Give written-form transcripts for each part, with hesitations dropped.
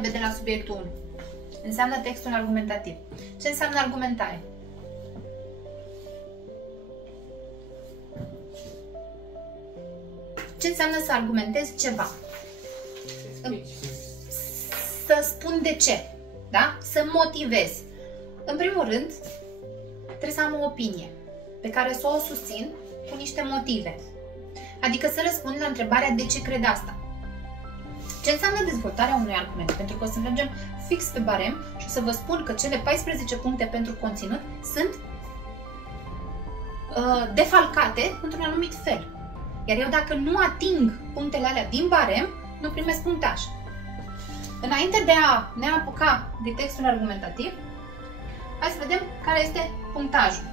B de la subiectul 1. Înseamnă textul argumentativ. Ce înseamnă argumentare? Ce înseamnă să argumentezi ceva? Să spun de ce, da? Să motivezi. În primul rând, trebuie să am o opinie pe care să o susțin cu niște motive. Adică să răspund la întrebarea de ce cred asta. Ce înseamnă dezvoltarea unui argument? Pentru că o să mergem fix pe barem și o să vă spun că cele 14 puncte pentru conținut sunt defalcate într-un anumit fel. Iar eu dacă nu ating punctele alea din barem, nu primesc punctaj. Înainte de a ne apuca de textul argumentativ, hai să vedem care este punctajul.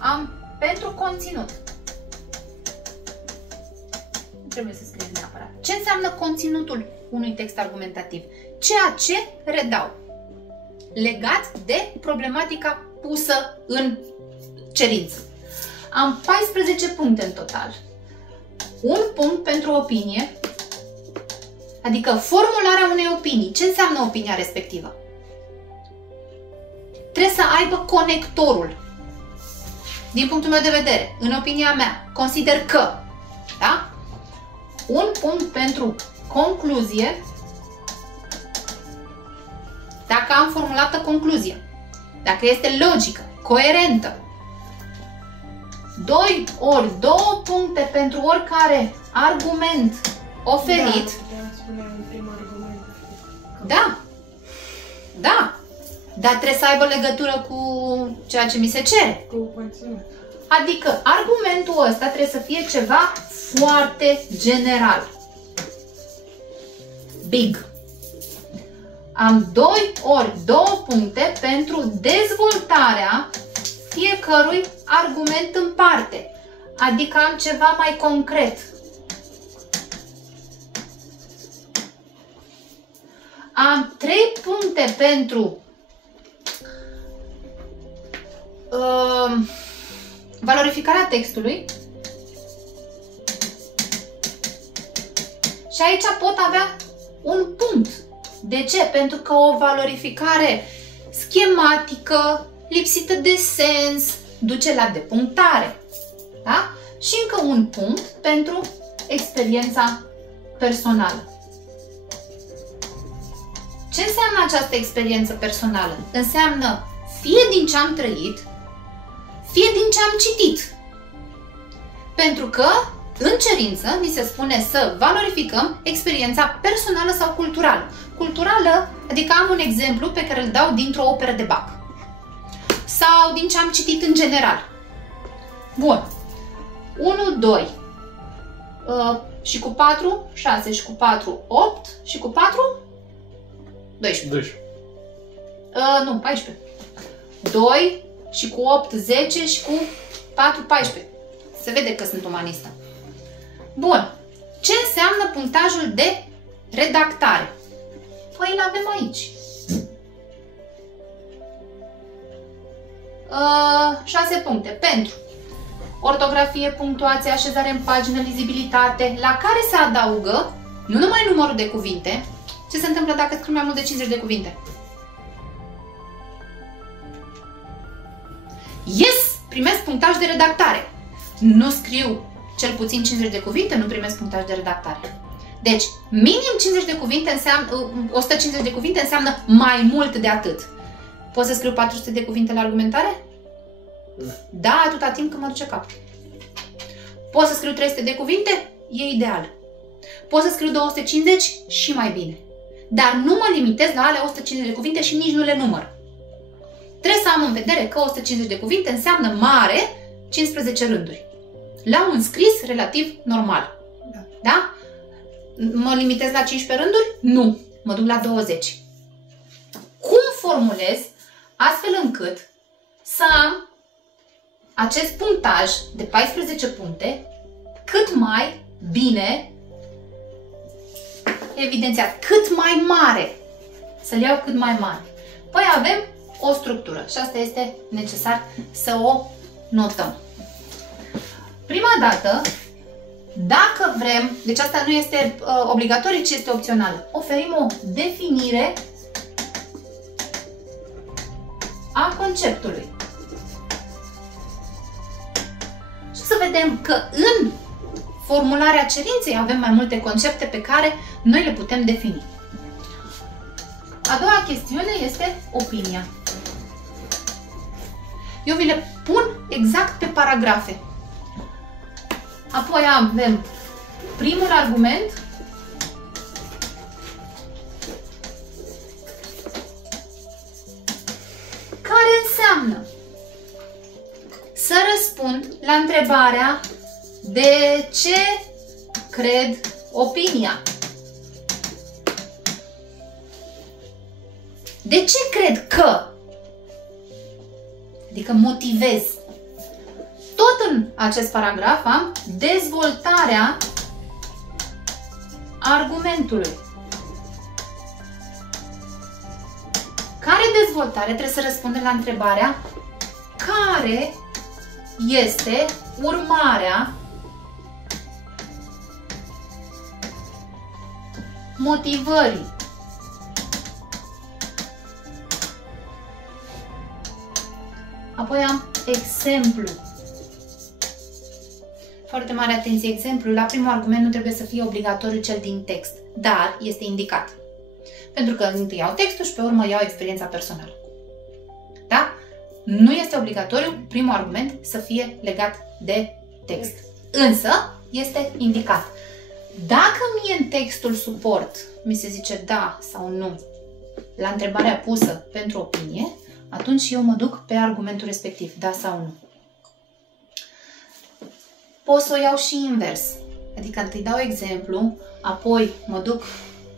Am pentru conținut. Nu trebuie să scriem neapărat. Ce înseamnă conținutul unui text argumentativ? Ceea ce redau, legat de problematica pusă în cerință. Am 14 puncte în total. Un punct pentru opinie, adică formularea unei opinii. Ce înseamnă opinia respectivă? Trebuie să aibă conectorul. Din punctul meu de vedere, în opinia mea, consider că, da? Un punct pentru concluzie, dacă am formulată concluzia, dacă este logică, coerentă. 2 ori 2 puncte pentru oricare argument oferit. Da. Da. Dar trebuie să aibă legătură cu ceea ce mi se cere. Cu conținut. Adică argumentul ăsta trebuie să fie ceva foarte general. Big. Am 2 ori 2 puncte pentru dezvoltarea fiecărui argument în parte. Adică am ceva mai concret. Am 3 puncte pentru valorificarea textului. Și aici pot avea un punct. De ce? Pentru că o valorificare schematică, lipsită de sens, duce la depunctare. Da? Și încă un punct pentru experiența personală. Ce înseamnă această experiență personală? Înseamnă fie din ce am trăit, fie din ce am citit. Pentru că în cerință ni se spune să valorificăm experiența personală sau culturală. Culturală, adică am un exemplu pe care îl dau dintr-o operă de Bach. Sau din ce am citit în general. Bun. 1, 2. Și cu 4, 6 și cu 4, 8 și cu 4, 12. Nu, 14. 2 și cu 8, 10 și cu 4, 14. Se vede că sunt umanistă. Bun. Ce înseamnă punctajul de redactare? Păi îl avem aici. 6 puncte pentru ortografie, punctuație, așezare în pagină, lizibilitate, la care se adaugă nu numai numărul de cuvinte. Ce se întâmplă dacă scriu mai mult de 50 de cuvinte? Yes! Primesc punctaj de redactare. Nu scriu cel puțin 50 de cuvinte, nu primesc punctaj de redactare. Deci, minim 50 de cuvinte înseamnă, 150 de cuvinte înseamnă mai mult de atât. Pot să scriu 400 de cuvinte la argumentare? Da, atâta timp când mă duce cap. Pot să scriu 300 de cuvinte? E ideal. Pot să scriu 250? Și mai bine. Dar nu mă limitez la alea 150 de cuvinte și nici nu le număr. Trebuie să am în vedere că 150 de cuvinte înseamnă mare 15 rânduri. La un scris relativ normal. Da? Mă limitez la 15 rânduri? Nu. Mă duc la 20. Cum formulez astfel încât să am acest punctaj de 14 puncte cât mai bine evidențiat, cât mai mare. Să-l iau cât mai mare. Păi avem o structură și asta este necesar să o notăm. Prima dată Dacă vrem, deci asta nu este obligatoriu, ci este opțional, oferim o definire a conceptului. Și să vedem că în formularea cerinței avem mai multe concepte pe care noi le putem defini. A doua chestiune este opinia. Eu vi le pun exact pe paragrafe. Apoi avem primul argument, care înseamnă să răspund la întrebarea de ce cred opinia. De ce cred că? Adică motivez. Tot în acest paragraf am dezvoltarea argumentului. Care dezvoltare trebuie să răspundă la întrebarea care este urmarea motivării. Apoi am exemplu. Foarte mare atenție, exemplu. La primul argument nu trebuie să fie obligatoriu cel din text, dar este indicat. Pentru că întâi iau textul și pe urmă iau experiența personală. Da? Nu este obligatoriu primul argument să fie legat de text. Însă este indicat. Dacă mie în textul suport mi se zice da sau nu la întrebarea pusă pentru opinie, atunci eu mă duc pe argumentul respectiv, da sau nu. Pot să o iau și invers. Adică întâi dau exemplu, apoi mă duc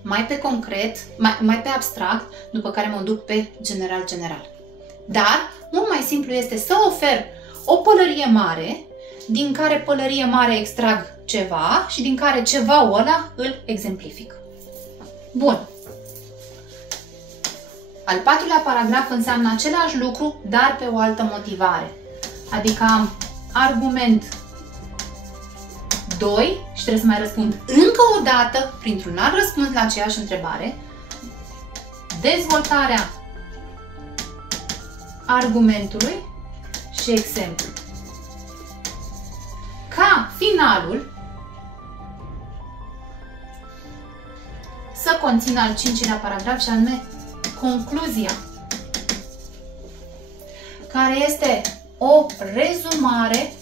mai pe concret, mai pe abstract, după care mă duc pe general-general. Dar mult mai simplu este să ofer o pălărie mare, din care pălărie mare extrag ceva și din care ceva ăla îl exemplific. Bun. Al patrulea paragraf înseamnă același lucru, dar pe o altă motivare. Adică am argument 2 și trebuie să mai răspund încă o dată, printr-un alt răspuns la aceeași întrebare, dezvoltarea argumentului și exemplu. Ca finalul să conțină al cincilea paragraf și anume concluzia, care este o rezumare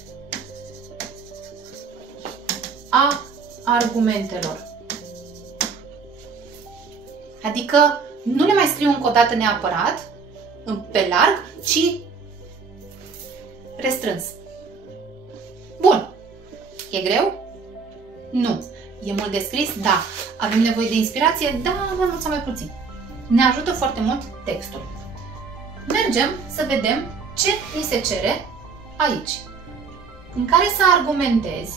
a argumentelor. Adică nu le mai scriu încă o dată neapărat, pe larg, ci restrâns. Bun. E greu? Nu. E mult de scris? Da. Avem nevoie de inspirație? Da, mai mult sau mai puțin. Ne ajută foarte mult textul. Mergem să vedem ce ni se cere aici, în care să argumentezi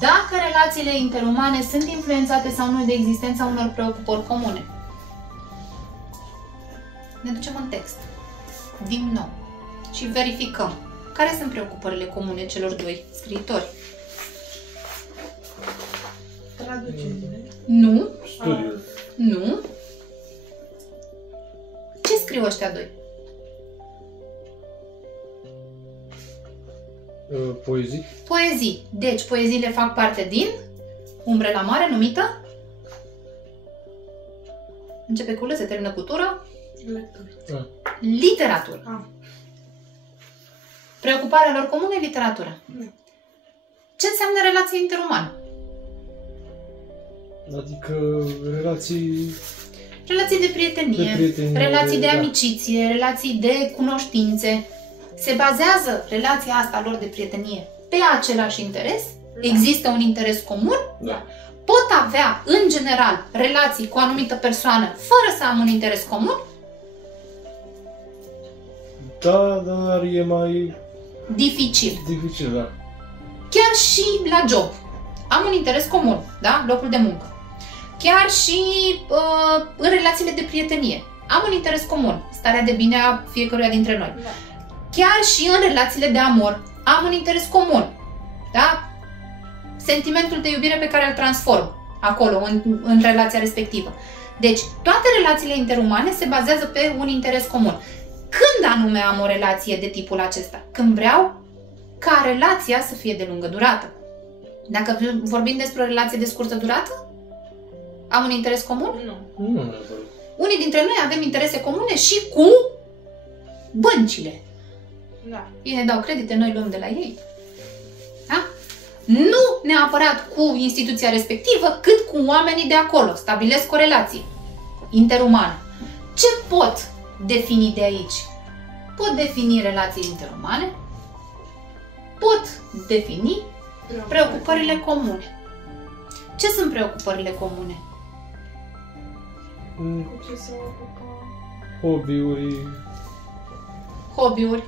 dacă relațiile interumane sunt influențate sau nu de existența unor preocupări comune. Ne ducem în text, din nou, și verificăm care sunt preocupările comune celor doi scriitori. Traducerile. Nu. Studiul. Nu. Ce scriu ăștia doi? Poezii. Poezii. Deci, poeziile fac parte din umbrela mare numită? Începe cu L, se termină cu tură? Literatură. Preocuparea lor comună e literatura. Ce înseamnă relație interumană? Adică relații... Relații de prietenie, relații de amiciție, relații de cunoștințe. Se bazează relația asta lor de prietenie pe același interes? Da. Există un interes comun? Da. Pot avea, în general, relații cu o anumită persoană fără să am un interes comun? Da, dar e mai Dificil. dificil, da. Chiar și la job. Am un interes comun, da? Locul de muncă. Chiar și în relațiile de prietenie. Am un interes comun. Starea de bine a fiecăruia dintre noi. Da. Chiar și în relațiile de amor. am un interes comun, da? Sentimentul de iubire pe care îl transform acolo, în relația respectivă. Deci, toate relațiile interumane se bazează pe un interes comun. Când anume am o relație de tipul acesta? Când vreau ca relația să fie de lungă durată. Dacă vorbim despre o relație de scurtă durată, am un interes comun? Nu. Nu. Unii dintre noi avem interese comune și cu băncile. Da. Ei ne dau credite, noi luăm de la ei. Da? Nu neapărat cu instituția respectivă, cât cu oamenii de acolo. Stabilesc o relație interumană. Ce pot defini de aici? Pot defini relații interumane, pot defini preocupările comune. Ce sunt preocupările comune? Cu ce se ocupă? Hobby-uri, Hobby-uri,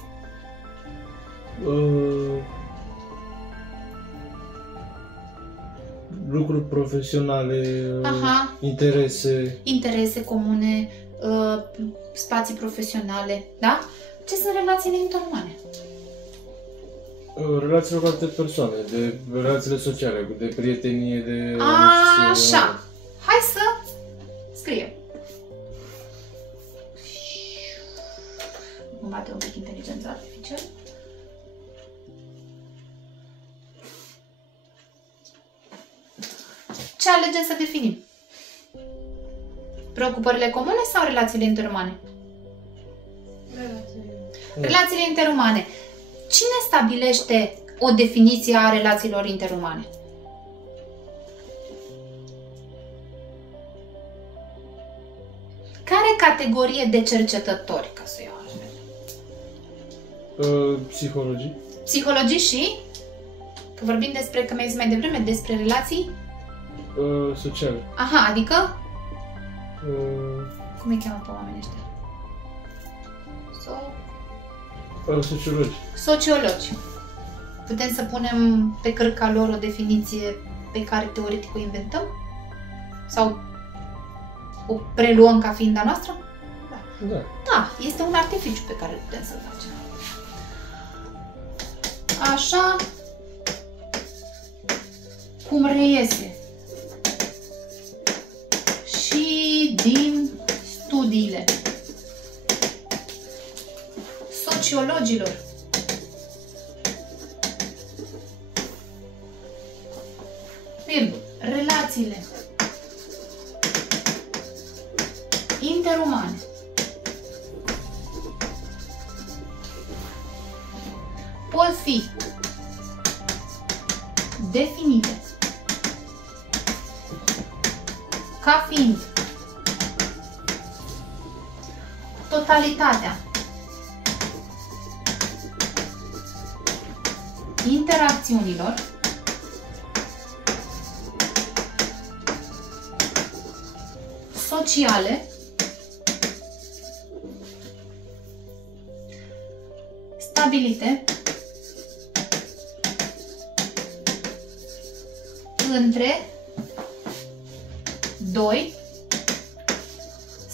lucruri profesionale, Aha. interese. comune, spații profesionale, da? Ce sunt relațiile interumane? Relațiile cu alte persoane, de relațiile sociale, de prietenie, de... Așa. Hai să scriem. Îmi bate un pic inteligența artificială. Ce alegem să definim? Preocupările comune sau relațiile interumane? Relațiile interumane. Cine stabilește o definiție a relațiilor interumane? Care categorie de cercetători, ca să iau așa? Psihologii. Psihologii și? Că vorbim despre, că mi-ai zis mai devreme, despre relații? Sociale. Aha, adică? Cum îi cheamă pe oamenii ăștia? Sociologi. Sociologi. Putem să punem pe cărca lor o definiție pe care teoretic o inventăm? Sau o preluăm ca fiind a noastră? Da. Da, este un artificiu pe care putem să-l facem. Așa cum reiese și din studiile sociologilor prin relațiile interumane pot fi definite ca fiind totalitatea interacțiunilor sociale stabilite între doi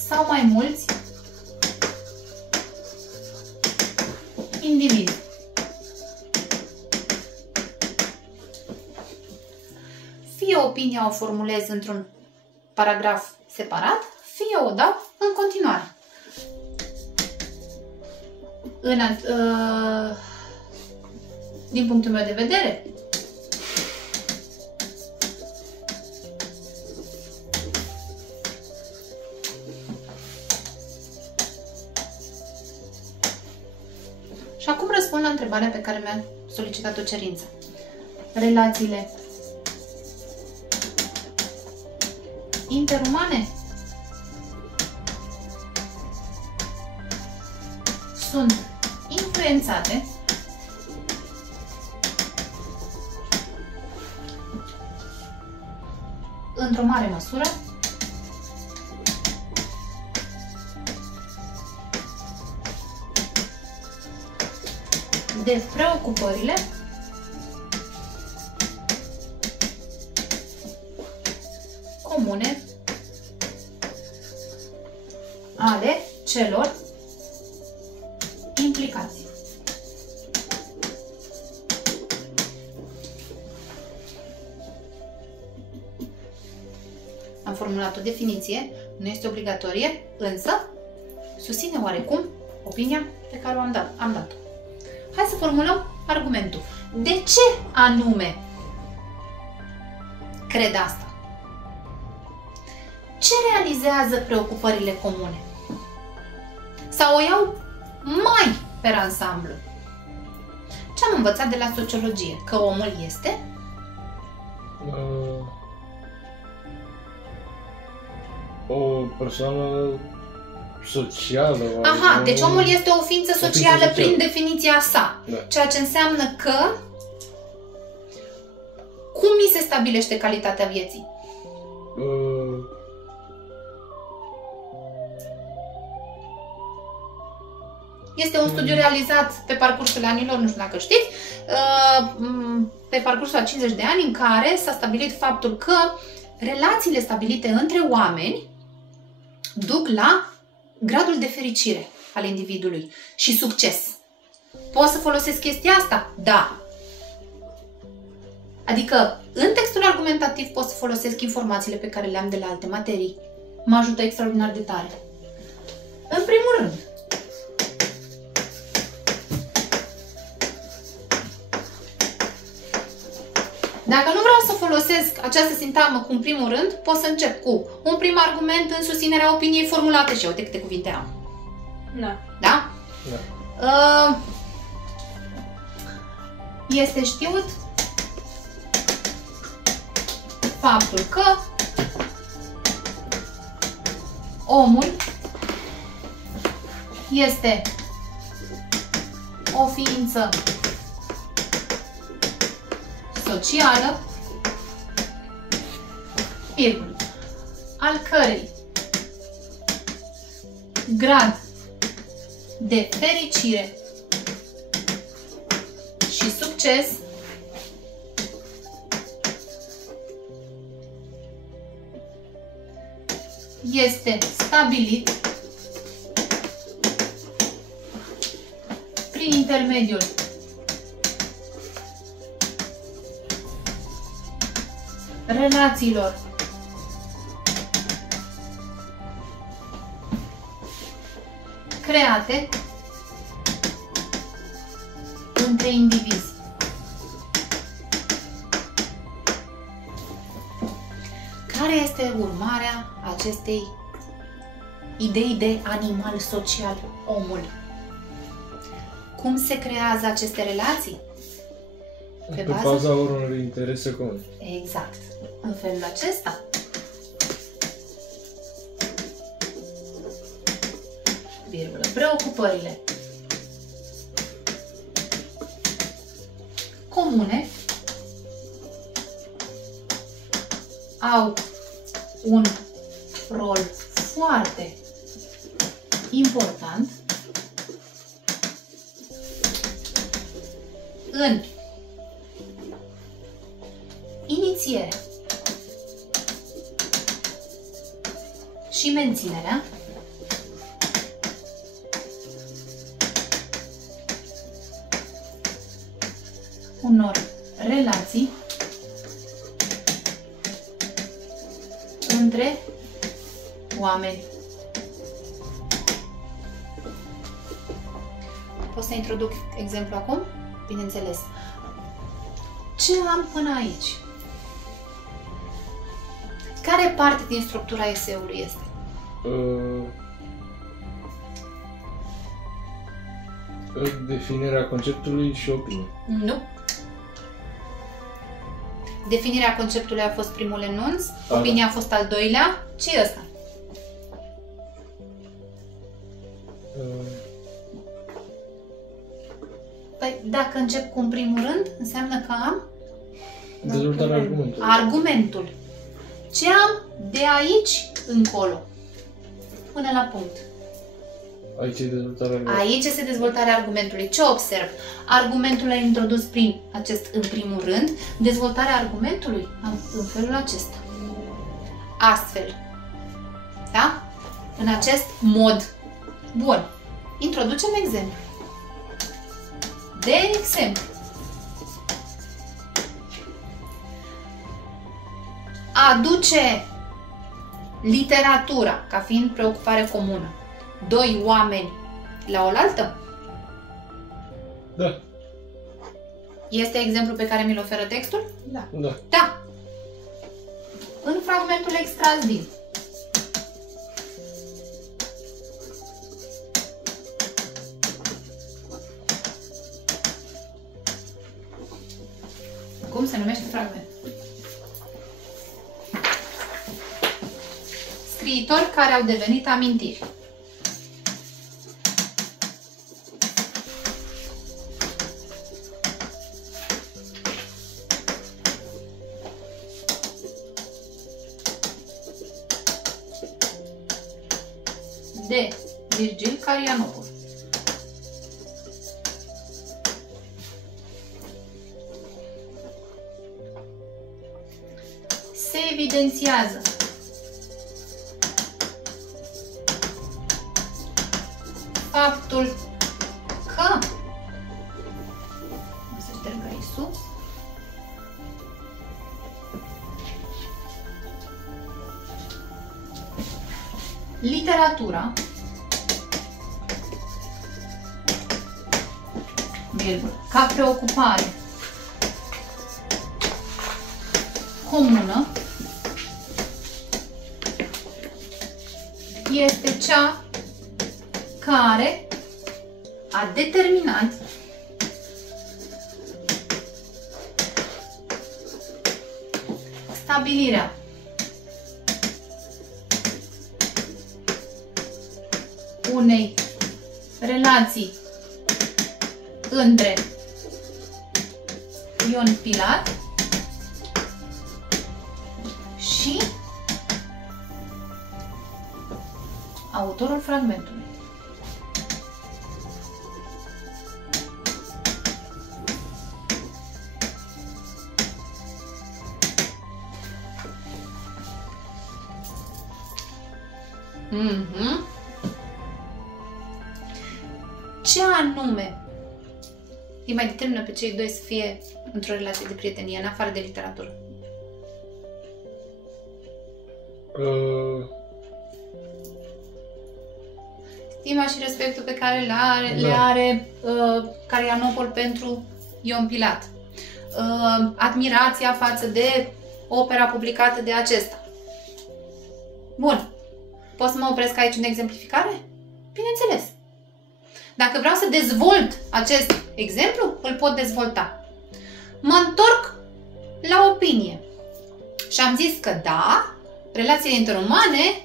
sau mai mulți indivizi. Fie opinia o formulez într-un paragraf separat, fie o dau în continuare. Din punctul meu de vedere, și acum răspund la întrebarea pe care mi-a solicitat-o cerința. Relațiile interumane sunt influențate într-o mare măsură de preocupările comune ale celor implicați. Am formulat o definiție, nu este obligatorie, însă susține oarecum opinia pe care am dat-o. Hai să formulăm argumentul. De ce anume cred asta? Ce realizează preocupările comune? Sau o iau mai pe ansamblu? Ce am învățat de la sociologie? Că omul este? O persoană socială. Aha, deci omul este o ființă socială prin definiția sa. Da. Ceea ce înseamnă că cum mi se stabilește calitatea vieții? Este un studiu realizat pe parcursul anilor, nu știu dacă știți, pe parcursul a 50 de ani, în care s-a stabilit faptul că relațiile stabilite între oameni duc la gradul de fericire al individului și succes. Pot să folosesc chestia asta? Da. Adică, în textul argumentativ pot să folosesc informațiile pe care le am de la alte materii. Mă ajută extraordinar de tare. În primul rând, dacă nu vreau să folosesc această sintagmă cu în primul rând, pot să încep cu un prim argument în susținerea opiniei formulate și uite câte cuvinte am. Da. Da? Da. Este știut faptul că omul este o ființă socială, al cărei grad de fericire și succes este stabilit prin intermediul relațiilor create între indivizi. Care este urmarea acestei idei de animal social, omul? Cum se creează aceste relații? Pe baza unor interese comune. Exact. În felul acesta. Preocupările comune au un rol foarte important în inițierea și menținerea unor relații între oameni. Pot să introduc exemplu acum? Bineînțeles. Ce am până aici? Care parte din structura eseului este? Definirea conceptului și opinie. Nu. Definirea conceptului a fost primul enunț, opinia a fost al doilea. Ce e ăsta? Păi, dacă încep cu un primul rând, înseamnă că am dezvoltarea argumentului. Argumentul. Ce am de aici încolo? Până la punct. Aici e dezvoltarea argumentului. Aici este dezvoltarea argumentului. Ce observ? Argumentul a introdus prin acest în primul rând, dezvoltarea argumentului în felul acesta. Astfel. Da? În acest mod. Bun. Introducem exemplu. De exemplu. Aduce literatura ca fiind preocupare comună. Doi oameni la oaltă? Da. Este exemplu pe care mi-l oferă textul? Da. Da. Da. În fragmentul extras din cum se numește fragment? Scriitori care au devenit amintiri. De Virgil Carianopol. Se evidențiază faptul că o să șterg aici sus. Literatura, ca preocupare comună, este cea care a determinat stabilirea unei relații între Ion Pilat și autorul fragmentului. Ce anume îi mai determină pe cei doi să fie într-o relație de prietenie, în afară de literatură? Stima și respectul pe care le are Carianopol pentru Ion Pilat. Admirația față de opera publicată de acesta. Bun. Pot să mă opresc aici în exemplificare? Bineînțeles. Dacă vreau să dezvolt acest exemplu, îl pot dezvolta. Mă întorc la opinie. Și am zis că da, relațiile interumane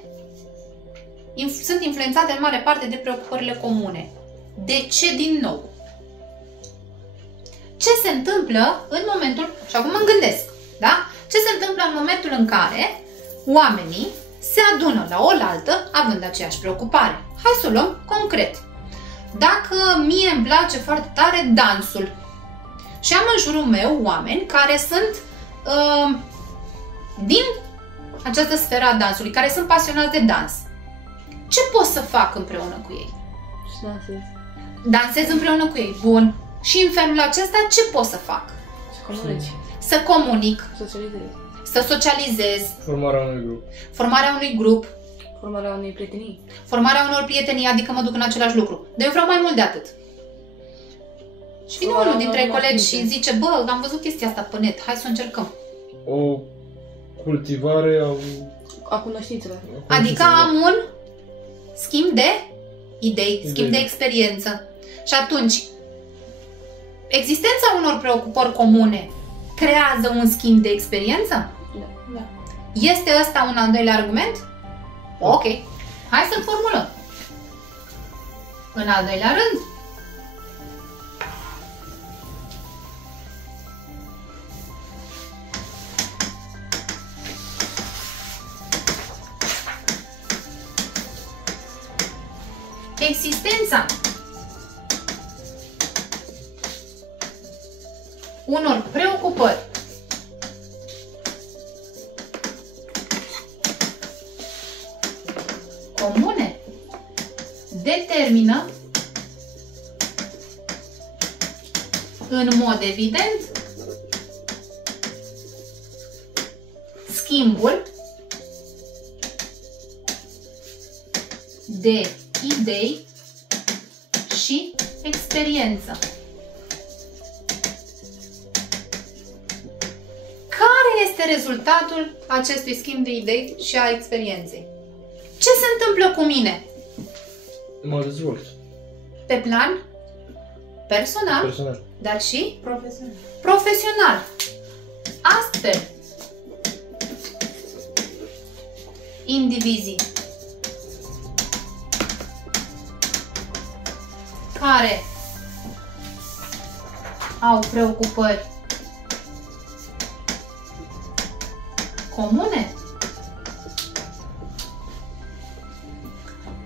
sunt influențate în mare parte de preocupările comune. De ce din nou? Ce se întâmplă în momentul, și acum mă gândesc, da? Ce se întâmplă în momentul în care oamenii se adună la oaltă având aceeași preocupare? Hai să o luăm concret. Dacă mie îmi place foarte tare dansul și am în jurul meu oameni care sunt din această sferă a dansului, care sunt pasionați de dans, ce pot să fac împreună cu ei? Și dansez. Dansez împreună cu ei, bun. Și în felul acesta ce pot să fac? Și comunici. Să comunic, Socializezi. să socializez, Formarea unui grup. formarea unui grup, Formarea unei prietenii. formarea unor prietenii, adică mă duc în același lucru. Dar eu vreau mai mult de atât. Și vine Formarea unul dintre unor colegi și cunoștințe. zice, bă, am văzut chestia asta pe net, hai să o încercăm. O cultivare A cunoștințelor. Adică am un schimb de idei, schimb Idei. de experiență. Și atunci, existența unor preocupări comune creează un schimb de experiență? Da. Este ăsta un al doilea argument? Ok. Hai să-l formulăm. În al doilea rând, existența unor preocupări comune determină în mod evident schimbul de idei și experiență. Care este rezultatul acestui schimb de idei și a experienței? Ce se întâmplă cu mine? Mă dezvolt. Pe plan personal, Personal. dar și Profesional. profesional. Astfel, indivizii care au preocupări comune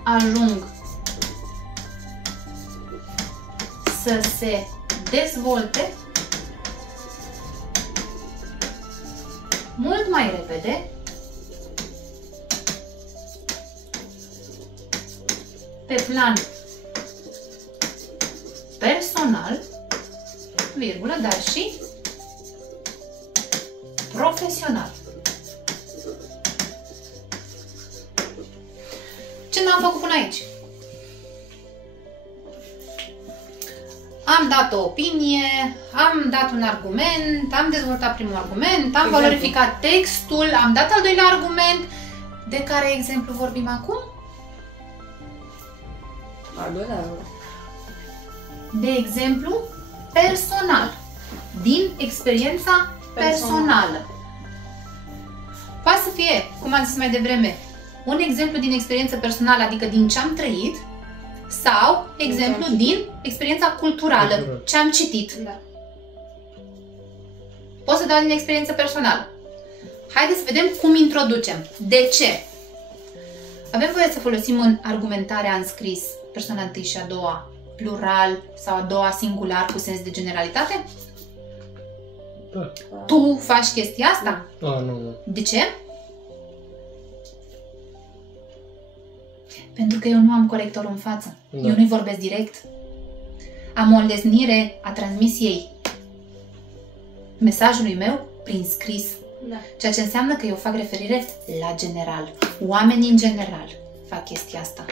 ajung să se dezvolte mult mai repede pe plan personal, virgulă, dar și profesional. Ce n-am făcut până aici? Am dat o opinie, am dat un argument, am dezvoltat primul argument, am valorificat textul, am dat al doilea argument. De care exemplu vorbim acum? Al doilea. De exemplu personal, din experiența personală. Poate să fie, cum am zis mai devreme, un exemplu din experiență personală, adică din ce am trăit, sau exemplu din experiența culturală, ce am citit. Da. Pot să dau din experiență personală. Haideți să vedem cum introducem. De ce? Avem voie să folosim în argumentarea în scris persoana întâi și a doua, plural sau a doua singular cu sens de generalitate? Da. Tu faci chestia asta? Nu. De ce? Pentru că eu nu am corector în față. Da. Eu nu-i vorbesc direct. Am o înlesnire a transmisiei mesajului meu prin scris. Da. Ceea ce înseamnă că eu fac referire la general. Oamenii în general fac chestia asta.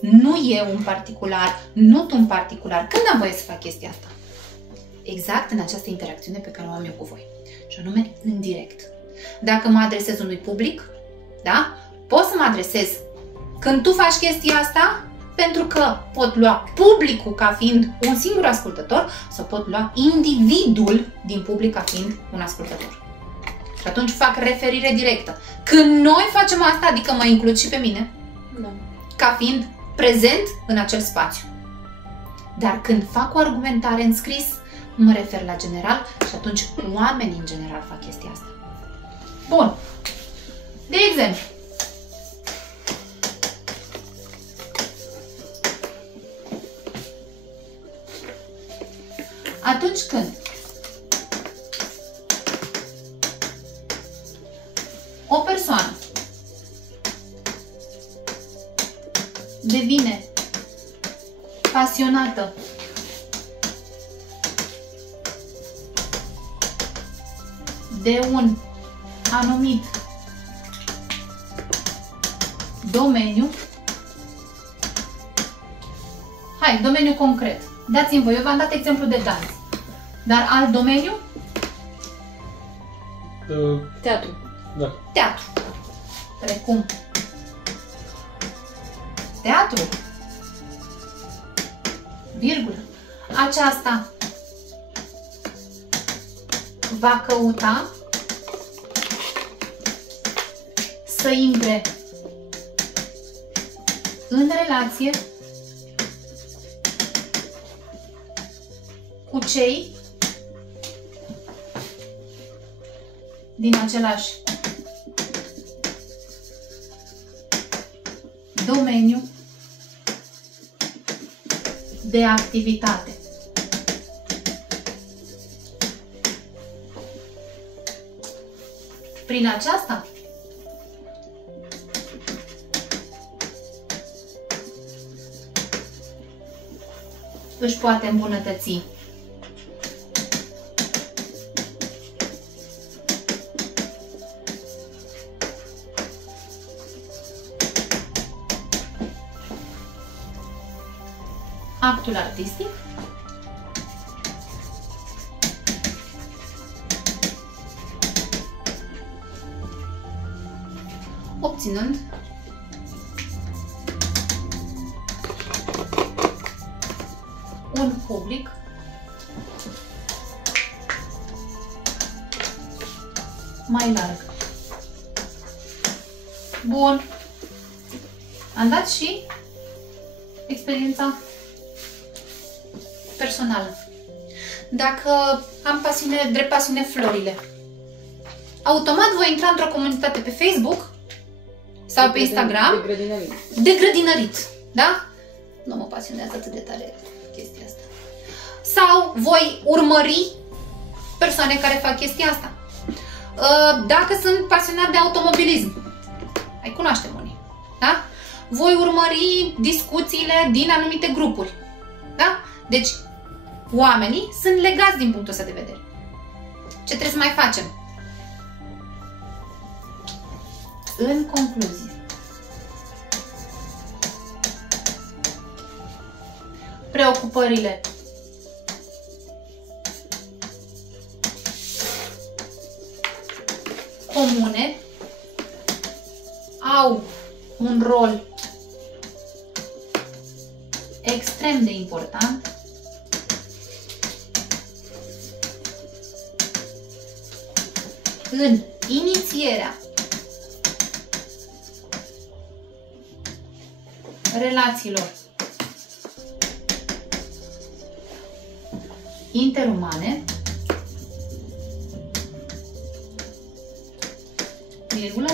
Nu eu în particular, nu tu în particular. Când am voie să fac chestia asta? Exact în această interacțiune pe care o am eu cu voi. Și anume în direct. Dacă mă adresez unui public, da? Pot să mă adresez când tu faci chestia asta, pentru că pot lua publicul ca fiind un singur ascultător sau pot lua individul din public ca fiind un ascultător. Și atunci fac referire directă. Când noi facem asta, adică mă includ și pe mine, Da. ca fiind prezent în acel spațiu. Dar când fac o argumentare în scris, mă refer la general și atunci oamenii în general fac chestia asta. Bun. De exemplu, atunci când o persoană devine pasionată de un anumit domeniu, domeniu concret. Dați-mi voi, eu v-am dat exemplu de dans. Dar alt domeniu? Teatru. Da. Teatru. Precum teatru, virgulă. Aceasta va căuta să intre în relație cu cei din același domeniu de activitate. Prin aceasta își poate îmbunătăți actul artistic, obținând un public mai larg. Bun. Am dat și experiența personală. Dacă am pasiune, drept pasiune florile, automat voi intra într-o comunitate pe Facebook sau pe Instagram de grădinărit. Da? Nu mă pasionează atât de tare chestia asta. Sau voi urmări persoane care fac chestia asta. Dacă sunt pasionat de automobilism, mai cunoaștem unii, da? Voi urmări discuțiile din anumite grupuri, da? Deci, oamenii sunt legați din punctul ăsta de vedere. Ce trebuie să mai facem? În concluzie, preocupările comune au un rol extrem de important în inițierea relațiilor interumane,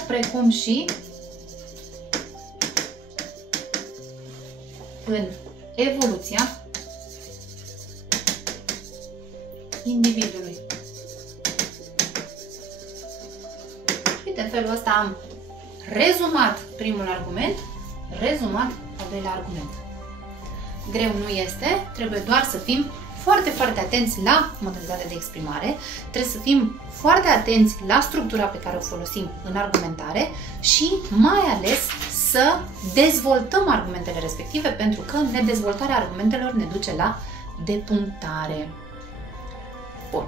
precum și în evoluția individului. Uite, în felul ăsta am rezumat primul argument, rezumat al doilea argument. Greu nu este, trebuie doar să fim foarte, foarte atenți la modalitatea de exprimare, trebuie să fim foarte atenți la structura pe care o folosim în argumentare și mai ales să dezvoltăm argumentele respective, pentru că nedezvoltarea argumentelor ne duce la depunctare. Bun.